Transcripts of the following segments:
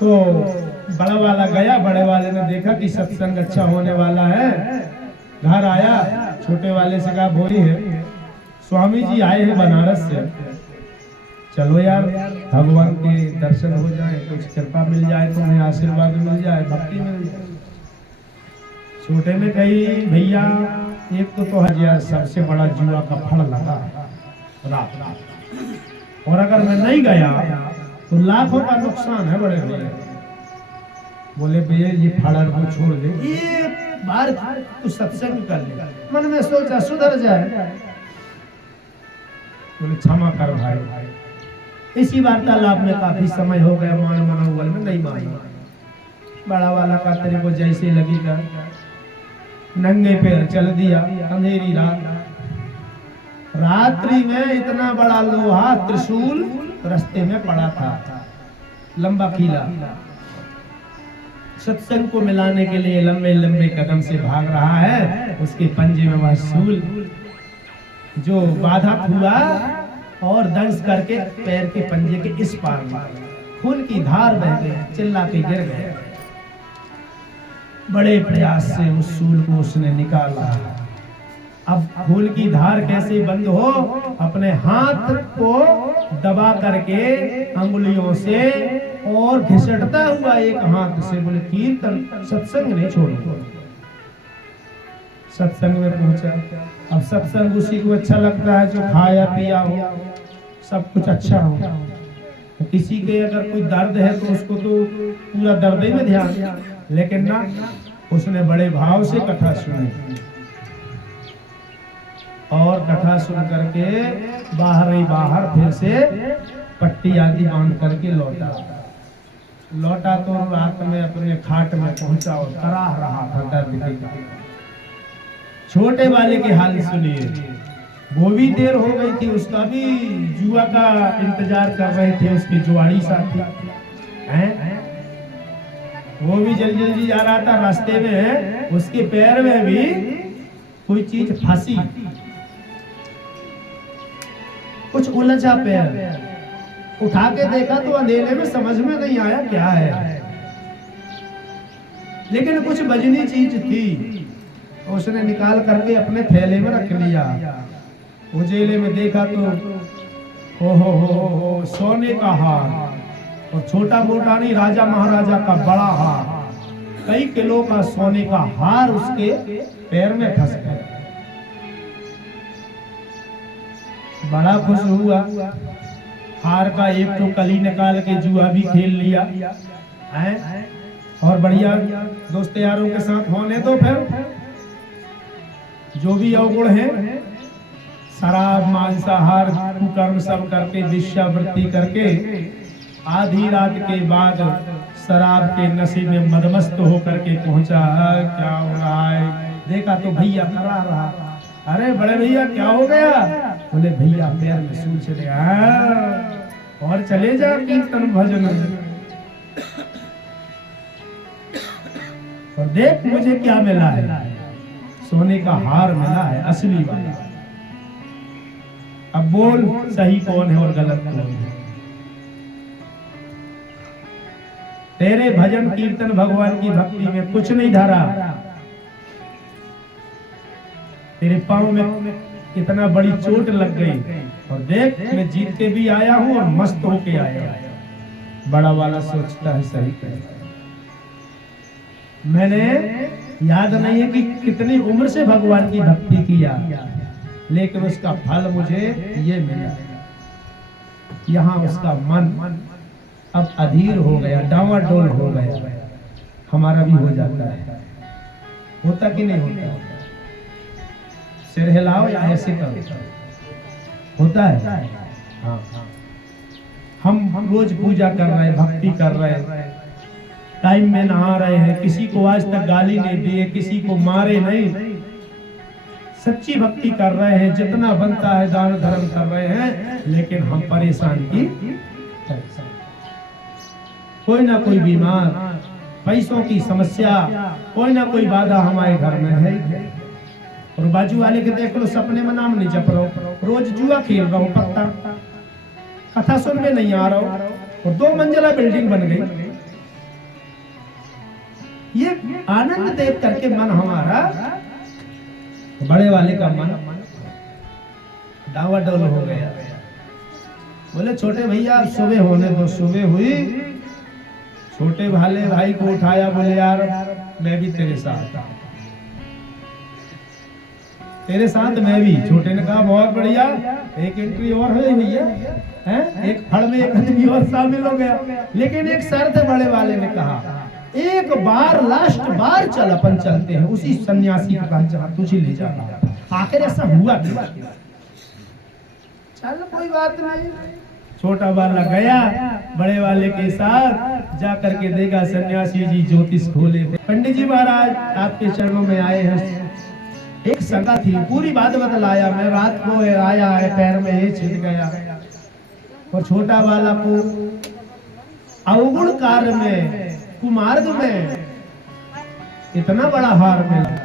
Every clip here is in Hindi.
तो बड़ा वाला गया, बड़े वाले ने देखा कि सत्संग अच्छा होने वाला है, घर आया, छोटे वाले से कहा भोरी है स्वामी जी आए हैं बनारस से, चलो यार भगवान के दर्शन हो जाए, कुछ कृपा मिल जाए, तुम्हें आशीर्वाद मिल जाए, भक्ति मिल जाए। छोटे ने कही भैया एक तो है सबसे बड़ा जुआ का फल लगा रात, और अगर मैं नहीं गया तो लाखों का नुकसान है बड़े भैया। बोले भैया ये फल को छोड़ दे, एक बार तू सत्संग कर ले। मन में सोचा सुधर जाए। बोले क्षमा कर भाई। इसी वार्तालाप में काफी समय हो गया, मान मनोबल में नहीं माना। बड़ा वाला का तेरे को जैसे लगेगा, नंगे पैर चल दिया। अंधेरी रात्रि में इतना बड़ा लोहा त्रिशूल रास्ते में पड़ा था, लंबा खीला। सत्संग को मिलाने के लिए लंबे लंबे कदम से भाग रहा है, उसके पंजे में वह शूल जो बाधा हुआ और दंश करके पैर के पंजे के इस पार खून की धार बह गई, चिल्ला के गिर गए। बड़े प्रयास से उस शूल को उसने निकाला। अब खून की धार कैसे बंद हो, अपने हाथ को दबा करके अंगुलियों से और घिसटता हुआ एक हाथ से बोले कीर्तन सत्संग नहीं छोड़ो। सत्संग में पहुंचा। अब सत्संग उसी को अच्छा लगता है जो खाया पिया हो, सब कुछ अच्छा हो। तो किसी के अगर कोई दर्द है तो उसको तो पूरा दर्द ही में ध्यान, लेकिन ना उसने बड़े भाव से कथा सुनी और कथा सुन करके बाहर ही बाहर फिर से पट्टी आदि बांध करके लौटा तो रात में अपने खाट में पहुंचा और कराह रहा था दर्द के। छोटे वाले की हाल सुनिए, वो भी देर हो गई थी, उसका भी जुआ का इंतजार कर रहे थे उसके जुआड़ी साथी हैं। वो भी जल्दी जल्दी जा रहा था, रास्ते में उसके पैर में भी कोई चीज फंसी, कुछ उलझा पैर। उठा के देखा तो अंधेरे में समझ में नहीं आया क्या है, लेकिन कुछ बजनी चीज थी। उसने निकाल करके अपने थैले में रख लिया। उजेले में देखा तो हो सोने का हार, और छोटा मोटा नहीं, राजा महाराजा का बड़ा हार, कई किलो का सोने का हार उसके पैर में फंस गया। बड़ा खुश हुआ, हार का एक तो कली निकाल के जुआ भी खेल लिया है, और बढ़िया दोस्त यारों के साथ होने तो फिर जो भी अवगुण है, शराब मांसाहार कुकर्म सब करके वेश्यावृत्ति करके आधी रात के बाद शराब के नशे में मदमस्त होकर के पहुंचा। क्या हो रहा है, देखा तो भैया खड़ा रहा। अरे बड़े भैया क्या हो गया? बोले भैया पैर में सूल चले गया। और चले जा कीर्तन भजन, और देख मुझे क्या मिला है, सोने का हार मिला है असली वाला। अब बोल सही कौन है और गलत कौन है? तेरे भजन कीर्तन भगवान की भक्ति में कुछ नहीं धरा, तेरे पांव में इतना बड़ी चोट लग गई, और देख मैं जीत के भी आया हूं और मस्त होके आया। बड़ा वाला सोचता है सही कह, मैंने याद नहीं है कि कितनी उम्र से भगवान की भक्ति किया, लेकिन उसका फल मुझे ये मिला। यहाँ उसका मन अब अधीर हो गया, डावाडोल हो गया। हमारा भी हो जाता है, होता कि नहीं होता? सिर हिलाओ या ऐसे करो, होता है। हाँ, हम रोज पूजा कर रहे हैं, भक्ति कर रहे हैं, टाइम में नहा रहे हैं, किसी को आज तक गाली नहीं दिए, किसी को मारे नहीं, सच्ची भक्ति कर रहे हैं, जितना बनता है दान धर्म कर रहे हैं, लेकिन हम परेशान की कोई ना कोई बीमार, पैसों की समस्या, कोई ना कोई बाधा हमारे घर में है। और बाजू वाले के देख लो, सपने में नाम नहीं जप रहा हूं, रोज जुआ खेल रहा हूं, पत्ता कथा सुन में नहीं आ रहा हूं, और 2 मंजिला बिल्डिंग बन गई, ये आनंद देख करके मन हमारा, बड़े वाले का मन डावाडोल हो गया। बोले छोटे भैया सुबह होने दो। सुबह हुई, छोटे भाले भाई को उठाया, बोले यार मैं भी तेरे साथ, तेरे साथ मैं भी। छोटे ने कहा बहुत बढ़िया, एक एंट्री और है भैया, हैं एक फड़ में एक आदमी और शामिल हो गया। लेकिन एक शर्त है, बड़े वाले ने कहा एक बार लास्ट बार चल, अपन चलते हैं उसी सन्यासी के पास जहां तुझे ले जाना। आखिर ऐसा हुआ क्या? चल कोई बात नहीं। छोटा वाला गया बड़े वाले के साथ, जा करके देखा सन्यासी जी ज्योतिष खोले थे। पंडित जी महाराज आपके चरणों में आए हैं। एक सगा थी, पूरी बात बतलाया, मैं रात को आया है, पैर में ये छिद गया। और छोटा वाला को अवगुण कार्य में, कुमार्ग में इतना बड़ा हार मिला।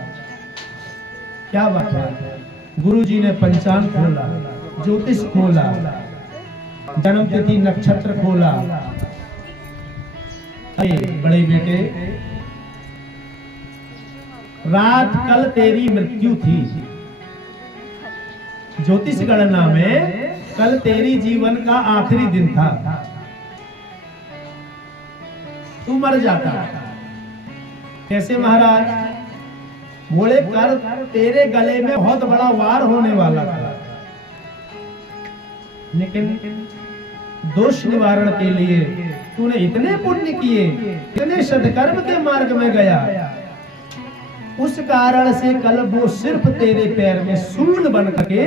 क्या बात है? गुरु जी ने पंचांग खोला, ज्योतिष खोला, जन्म तिथि नक्षत्र खोला। अरे बड़े बेटे, रात कल तेरी मृत्यु थी। ज्योतिष गणना में कल तेरी जीवन का आखिरी दिन था, तू मर जाता। कैसे महाराज? बोले कल तेरे गले में बहुत बड़ा वार होने वाला था, लेकिन दोष निवारण के लिए तूने इतने पुण्य किए, इतने सदकर्म के मार्ग में गया, उस कारण से कल वो सिर्फ तेरे पैर में सूल बन के,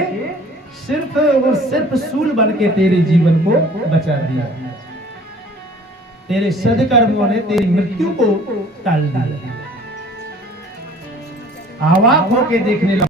सिर्फ और सिर्फ सूल बन के तेरे जीवन को बचा दिया। तेरे सदकर्मों ने तेरी मृत्यु को टाल दिया। आवाक होके देखने लगा।